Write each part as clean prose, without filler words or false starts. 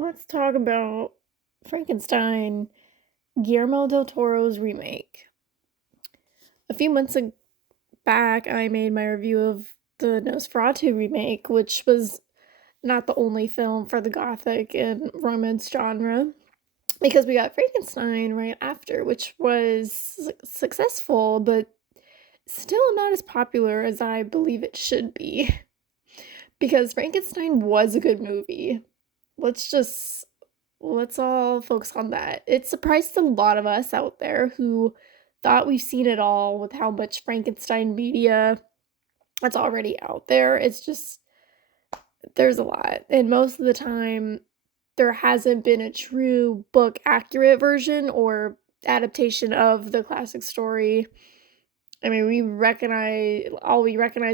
Let's talk about Frankenstein, Guillermo del Toro's remake. A few back, I made my review of the Nosferatu remake, which was not the only film for the Gothic and romance genre, because we got Frankenstein right after, which was successful, but still not as popular as I believe it should be. Because Frankenstein was a good movie. Let's just let's all focus on that. It surprised a lot of us out there who thought we've seen it all with how much Frankenstein media that's already out there. It's just there's a lot. And most of the time there hasn't been a true book accurate version or adaptation of the classic story. I mean, we recognized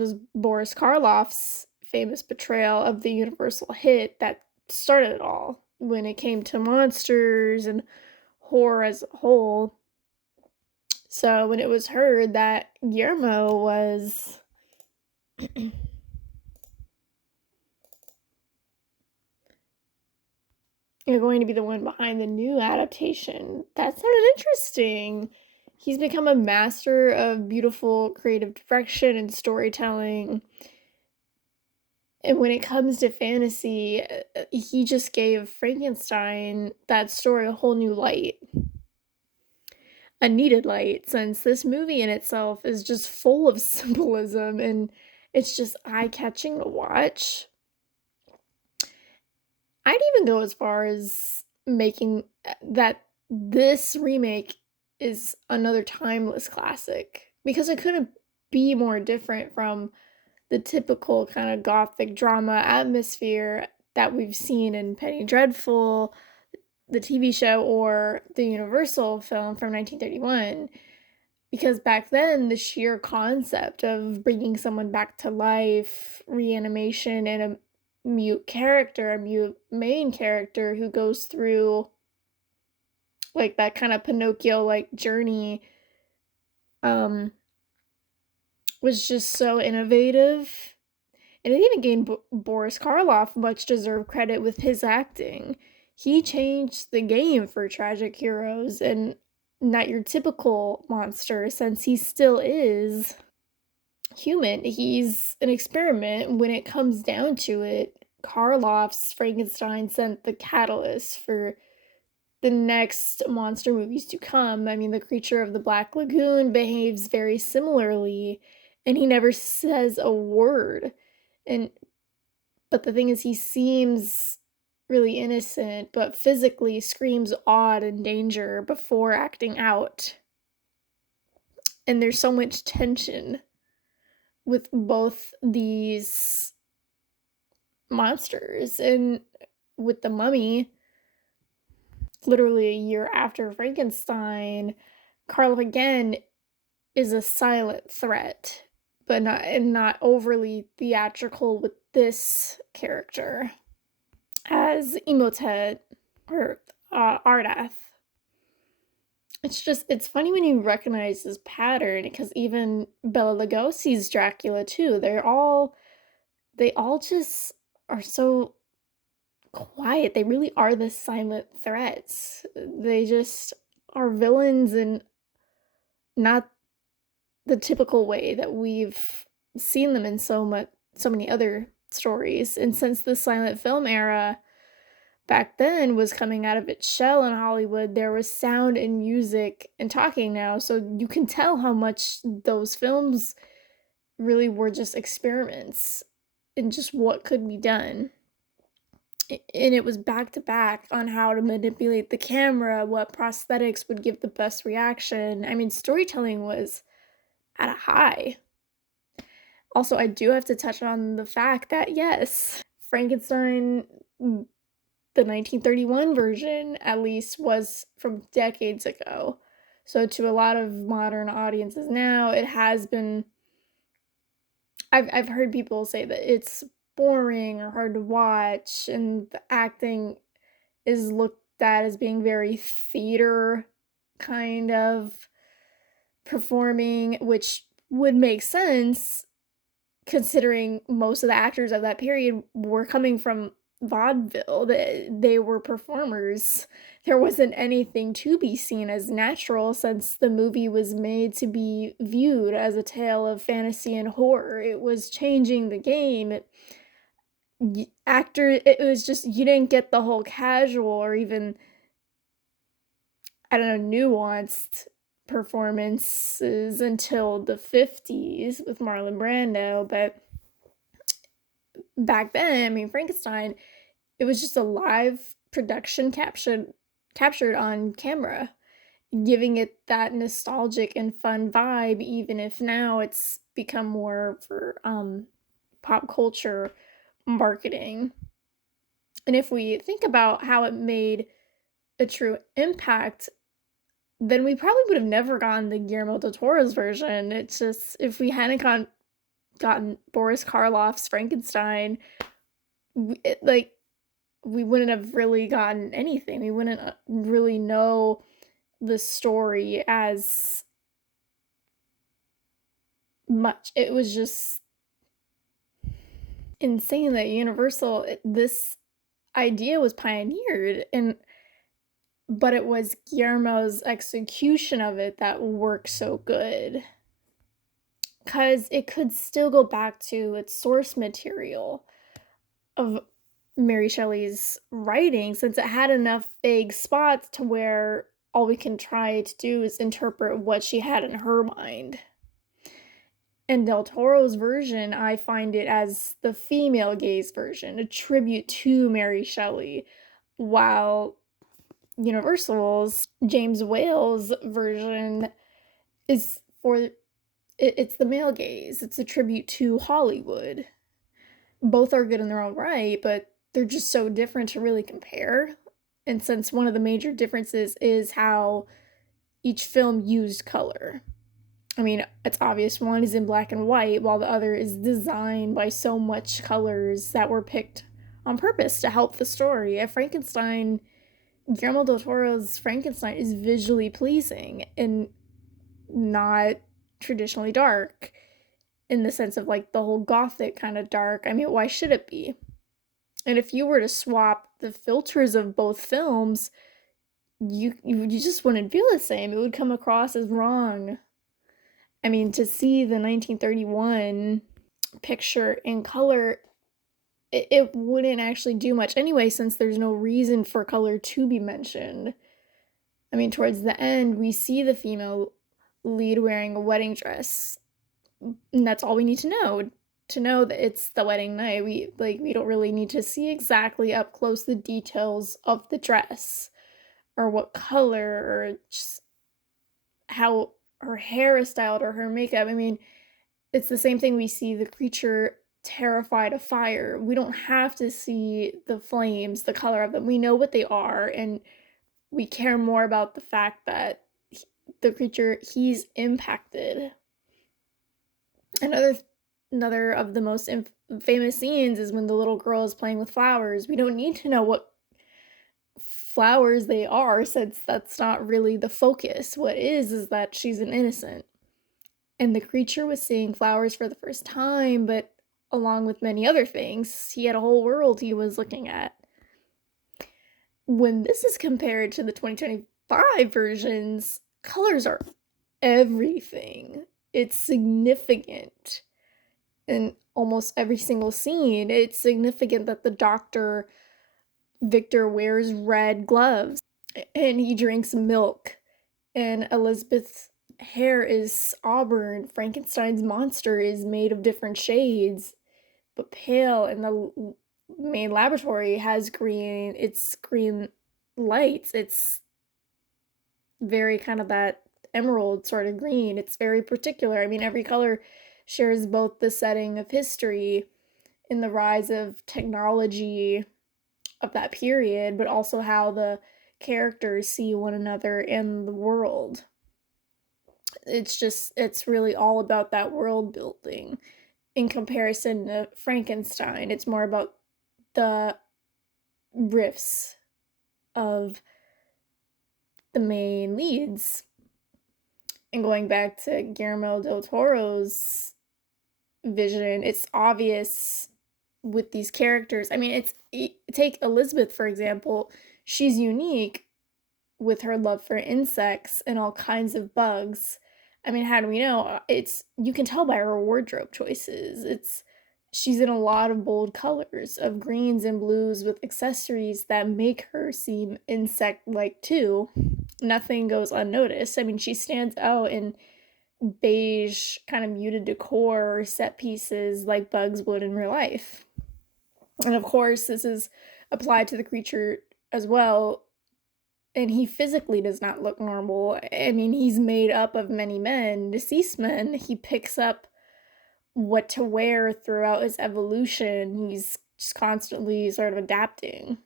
was Boris Karloff's famous portrayal of the universal hit that started it all when it came to monsters and horror as a whole. So when it was heard that Guillermo was going to be the one behind the new adaptation, that sounded interesting. He's become a master of beautiful creative direction and storytelling. And when it comes to fantasy, he just gave Frankenstein, that story, a whole new light. A needed light, since this movie in itself is just full of symbolism and it's just eye-catching to watch. I'd even go as far as making that this remake is another timeless classic, because it couldn't be more different from the typical kind of gothic drama atmosphere that we've seen in Penny Dreadful, the TV show, or the Universal film from 1931. Because back then, the sheer concept of bringing someone back to life, reanimation, and a mute main character who goes through like that kind of Pinocchio like journey um was just so innovative. And it even gained Boris Karloff much deserved credit with his acting. He changed the game for tragic heroes and not your typical monster, since he still is human. He's an experiment. When it comes down to it, Karloff's Frankenstein sent the catalyst for the next monster movies to come. I mean, the creature of the Black Lagoon behaves very similarly, and he never says a word. And but the thing is, he seems really innocent, but physically screams odd and danger before acting out. And there's so much tension with both these monsters. And with the Mummy, literally a year after Frankenstein, Karloff again is a silent threat, but not overly theatrical with this character as Imhotep or Ardath. It's funny when you recognize this pattern, because even Bela Lugosi's Dracula too, they all just are so quiet. They really are the silent threats. They just are villains, and not the typical way that we've seen them in so many other stories. And since the silent film era back then was coming out of its shell in Hollywood, there was sound and music and talking now, so you can tell how much those films really were just experiments in just what could be done. And it was back to back on how to manipulate the camera, what prosthetics would give the best reaction. I mean, storytelling was at a high. Also, I do have to touch on the fact that, yes, Frankenstein, the 1931 version at least, was from decades ago. So to a lot of modern audiences now, it has been, I've heard people say that it's boring or hard to watch, and the acting is looked at as being very theater kind of performing, which would make sense considering most of the actors of that period were coming from vaudeville. They were performers. There wasn't anything to be seen as natural since the movie was made to be viewed as a tale of fantasy and horror. It was changing the game. It was just, you didn't get the whole casual or even, I don't know, nuanced performances until the 50s with Marlon Brando. But back then, I mean, Frankenstein, it was just a live production captured on camera, giving it that nostalgic and fun vibe, even if now it's become more for pop culture marketing. And if we think about how it made a true impact, then we probably would have never gotten the Guillermo del Toro's version. It's just, if we hadn't gotten Boris Karloff's Frankenstein, like, we wouldn't have really gotten anything. We wouldn't really know the story as much. It was just insane that Universal, this idea was pioneered, but it was Guillermo's execution of it that worked so good, because it could still go back to its source material of Mary Shelley's writing, since it had enough vague spots to where all we can try to do is interpret what she had in her mind. And Del Toro's version, I find it as the female gaze version, a tribute to Mary Shelley, while Universal's James Whale's version is it's the male gaze. It's a tribute to Hollywood. Both are good in their own right, but they're just so different to really compare. And since one of the major differences is how each film used color. I mean, it's obvious one is in black and white, while the other is designed by so much colors that were picked on purpose to help the story. Guillermo del Toro's Frankenstein is visually pleasing and not traditionally dark, in the sense of like the whole gothic kind of dark. I mean, why should it be? And if you were to swap the filters of both films, you just wouldn't feel the same. It would come across as wrong. I mean, to see the 1931 picture in color, it wouldn't actually do much anyway, since there's no reason for color to be mentioned. I mean, towards the end, we see the female lead wearing a wedding dress, and that's all we need to know that it's the wedding night. We don't really need to see exactly up close the details of the dress, or what color, or just how her hair is styled, or her makeup. I mean, it's the same thing. We see the creature terrified of fire. We don't have to see the flames, the color of them. We know what they are, and we care more about the fact that the creature, he's impacted. Another of the most famous scenes is when the little girl is playing with flowers. We don't need to know what flowers they are, since that's not really the focus. What is that she's an innocent. And the creature was seeing flowers for the first time, but along with many other things, he had a whole world he was looking at. When this is compared to the 2025 versions, colors are everything. It's significant in almost every single scene. It's significant that the doctor, Victor, wears red gloves and he drinks milk, and Elizabeth's hair is auburn. Frankenstein's monster is made of different shades, but pale, and the main laboratory has green lights. It's very kind of that emerald sort of green. It's very particular. I mean, every color shares both the setting of history and the rise of technology of that period, but also how the characters see one another in the world. It's really all about that world building. In comparison to Frankenstein, it's more about the riffs of the main leads. And going back to Guillermo del Toro's vision, it's obvious with these characters. I mean, take Elizabeth, for example. She's unique with her love for insects and all kinds of bugs. I mean, how do we know? It's you can tell by her wardrobe choices. It's she's in a lot of bold colors of greens and blues with accessories that make her seem insect-like too. Nothing goes unnoticed. I mean, she stands out in beige, kind of muted decor or set pieces like bugs would in real life. And of course, this is applied to the creature as well. And he physically does not look normal. I mean, he's made up of many men, deceased men. He picks up what to wear throughout his evolution. He's just constantly sort of adapting,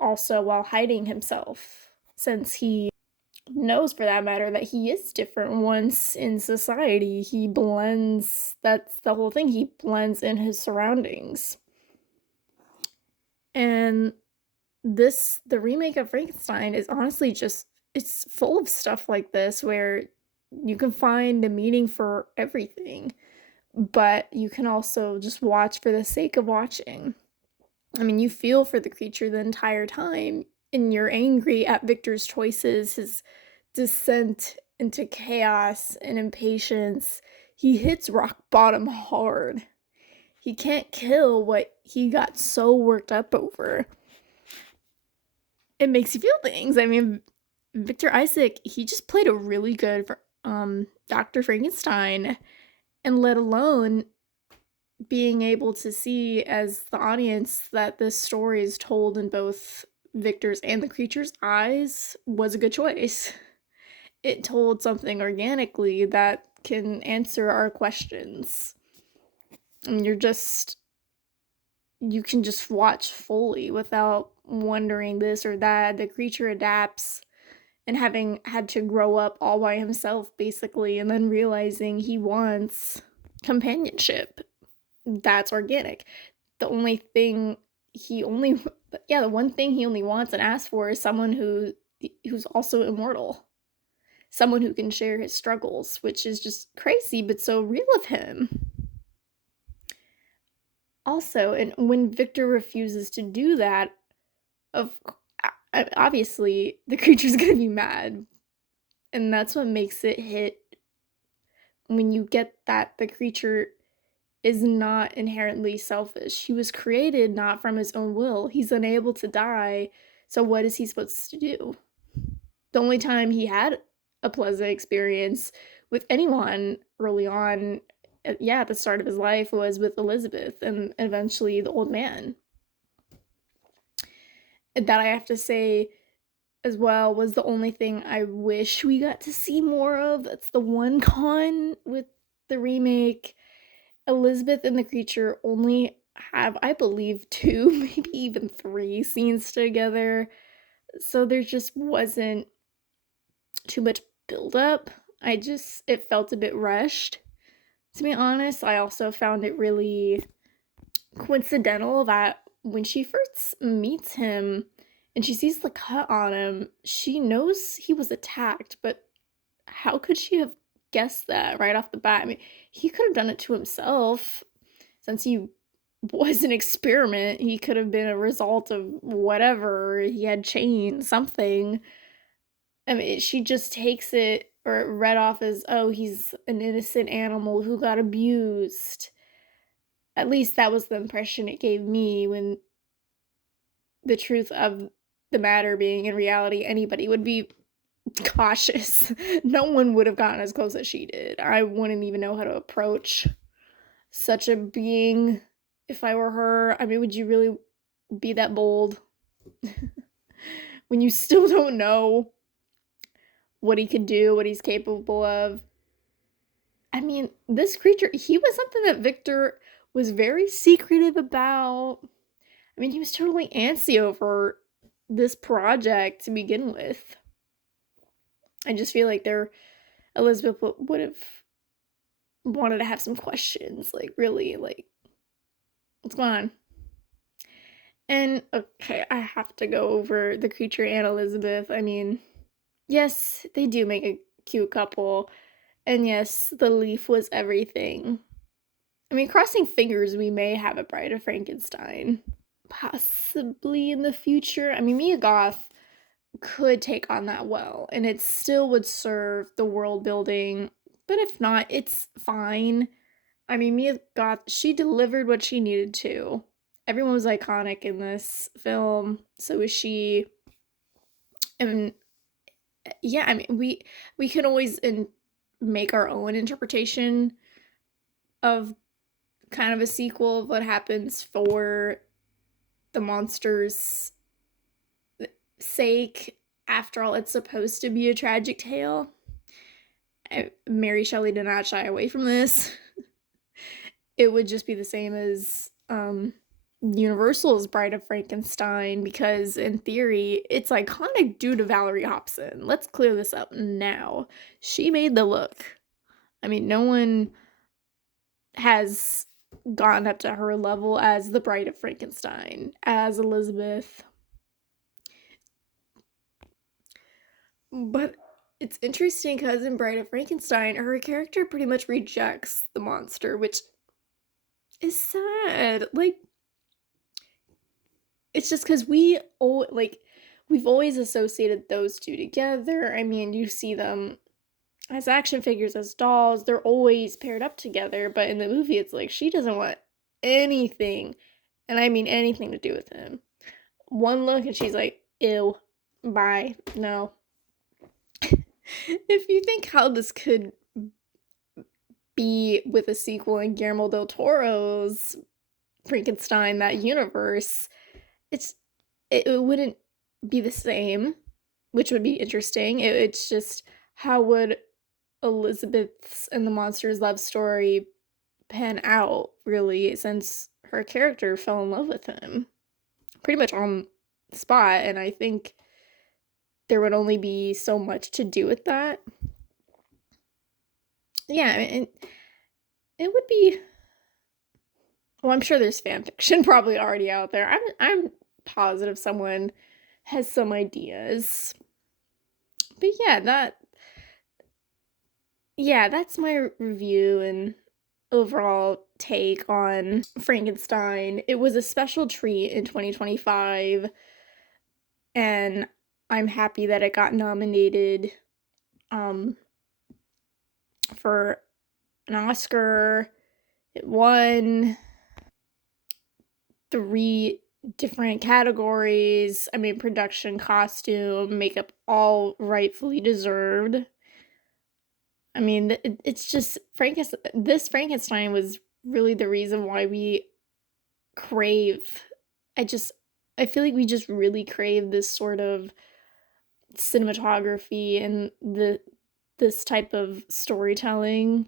also while hiding himself, since he knows, for that matter, that he is different once in society. He blends, that's the whole thing, he blends in his surroundings. And the remake of Frankenstein is honestly just, it's full of stuff like this where you can find a meaning for everything, but you can also just watch for the sake of watching. I mean, you feel for the creature the entire time, and you're angry at Victor's choices, his descent into chaos and impatience. He hits rock bottom hard. He can't kill what he got so worked up over. It makes you feel things. I mean, Victor Issac, he just played a really good Dr. Frankenstein, and let alone being able to see as the audience that this story is told in both Victor's and the creature's eyes was a good choice. It told something organically that can answer our questions. And you can just watch fully without wondering this or that. The creature adapts, and having had to grow up all by himself, basically, and then realizing he wants companionship. That's organic. The only thing he only, yeah, the one thing he only wants and asks for is someone who's also immortal. Someone who can share his struggles, which is just crazy, but so real of him. Also, and when Victor refuses to do that, of obviously the creature's gonna be mad, and that's what makes it hit. When you get that the creature is not inherently selfish. He was created not from his own will. He's unable to die, so what is he supposed to do? The only time he had a pleasant experience with anyone early on, at the start of his life, was with Elizabeth and eventually the old man. That, I have to say as well, was the only thing I wish we got to see more of. That's the one con with the remake. Elizabeth and the creature only have, I believe, 2, maybe even 3 scenes together. So there just wasn't too much buildup. It felt a bit rushed, to be honest. I also found it really coincidental that when she first meets him and she sees the cut on him, she knows he was attacked, but how could she have guessed that right off the bat? I mean, he could have done it to himself. Since he was an experiment, he could have been a result of whatever. He had changed something. I mean, she just takes it or read off as, oh, he's an innocent animal who got abused. At least that was the impression it gave me, when the truth of the matter being, in reality, anybody would be cautious. No one would have gotten as close as she did. I wouldn't even know how to approach such a being if I were her. I mean, would you really be that bold when you still don't know what he could do, what he's capable of? I mean, this creature, he was something that Victor was very secretive about. I mean, he was totally antsy over this project to begin with. I just feel like Elizabeth would have wanted to have some questions, like, really, like, what's going on? And okay, I have to go over the creature and Elizabeth. I mean, yes, they do make a cute couple, and yes, the leaf was everything. I mean, crossing fingers, we may have a Bride of Frankenstein. Possibly in the future. I mean, Mia Goth could take on that well, and it still would serve the world building. But if not, it's fine. I mean, Mia Goth, she delivered what she needed to. Everyone was iconic in this film. So was she. And yeah, I mean, we can always make our own interpretation of kind of a sequel of what happens for the monster's sake. After all, it's supposed to be a tragic tale. Mary Shelley did not shy away from this. It would just be the same as Universal's Bride of Frankenstein, because in theory, it's iconic due to Valerie Hobson. Let's clear this up now. She made the look. I mean, no one has gone up to her level as the Bride of Frankenstein, as Elizabeth. But it's interesting because in Bride of Frankenstein, her character pretty much rejects the monster, which is sad. Like, it's just because we've always associated those two together. I mean, you see them as action figures, as dolls, they're always paired up together, but in the movie, it's like she doesn't want anything, and I mean anything to do with him. One look, and she's like, ew, bye, no. If you think how this could be with a sequel in Guillermo del Toro's Frankenstein, that universe, it wouldn't be the same, which would be interesting. It's just, how would Elizabeth's and the monster's love story pan out, really, since her character fell in love with him pretty much on the spot, and I think there would only be so much to do with that. Yeah, and it would be. Well, I'm sure there's fan fiction probably already out there. I'm positive someone has some ideas. But that's my review and overall take on Frankenstein. It was a special treat in 2025, and I'm happy that it got nominated um for an Oscar. It won 3 different categories. I mean, production, costume, makeup, all rightfully deserved. I mean, it's just this Frankenstein was really the reason why we crave. I just I feel like we just really crave this sort of cinematography and this type of storytelling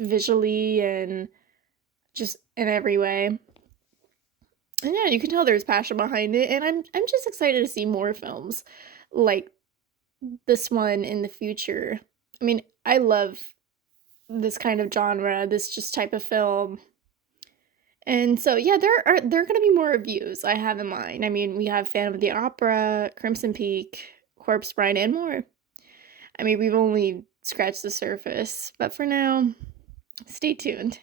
visually and just in every way. And yeah, you can tell there's passion behind it, and I'm just excited to see more films like this one in the future. I mean, I love this kind of genre, this just type of film. And so yeah, there are gonna be more reviews I have in mind. I mean, we have Phantom of the Opera, Crimson Peak, Corpse Bride, and more. I mean, we've only scratched the surface, but for now, stay tuned.